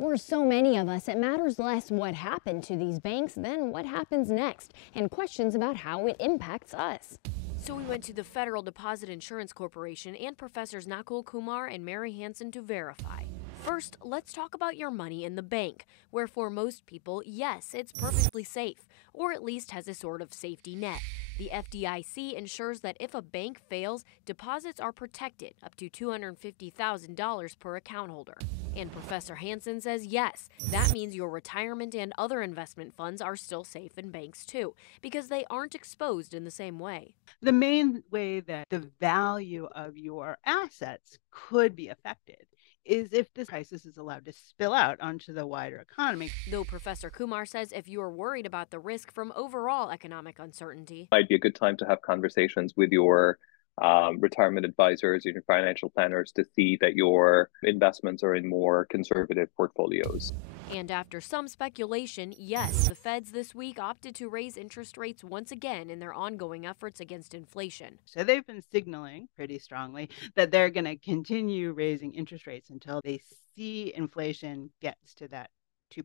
For so many of us, it matters less what happened to these banks than what happens next, and questions about how it impacts us. So we went to the Federal Deposit Insurance Corporation and Professors Nakul Kumar and Mary Hansen to verify. First, let's talk about your money in the bank, where for most people, yes, it's perfectly safe, or at least has a sort of safety net. The FDIC ensures that if a bank fails, deposits are protected up to $250,000 per account holder. And Professor Hansen says yes, that means your retirement and other investment funds are still safe in banks too, because they aren't exposed in the same way. The main way that the value of your assets could be affected is if this crisis is allowed to spill out onto the wider economy. Though Professor Kumar says if you are worried about the risk from overall economic uncertainty, Might be a good time to have conversations with your retirement advisors and your financial planners to see that your investments are in more conservative portfolios. and after some speculation, yes, the feds this week opted to raise interest rates once again in their ongoing efforts against inflation. So they've been signaling pretty strongly that they're going to continue raising interest rates until they see inflation gets to that 2%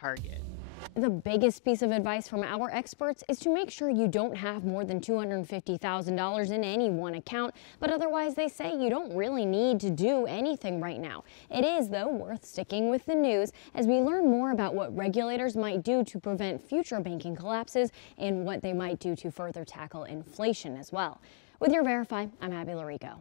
target. The biggest piece of advice from our experts is to make sure you don't have more than $250,000 in any one account, but otherwise they say you don't really need to do anything right now. It is, though, worth sticking with the news as we learn more about what regulators might do to prevent future banking collapses and what they might do to further tackle inflation as well. With your Verify, I'm Abby Larico.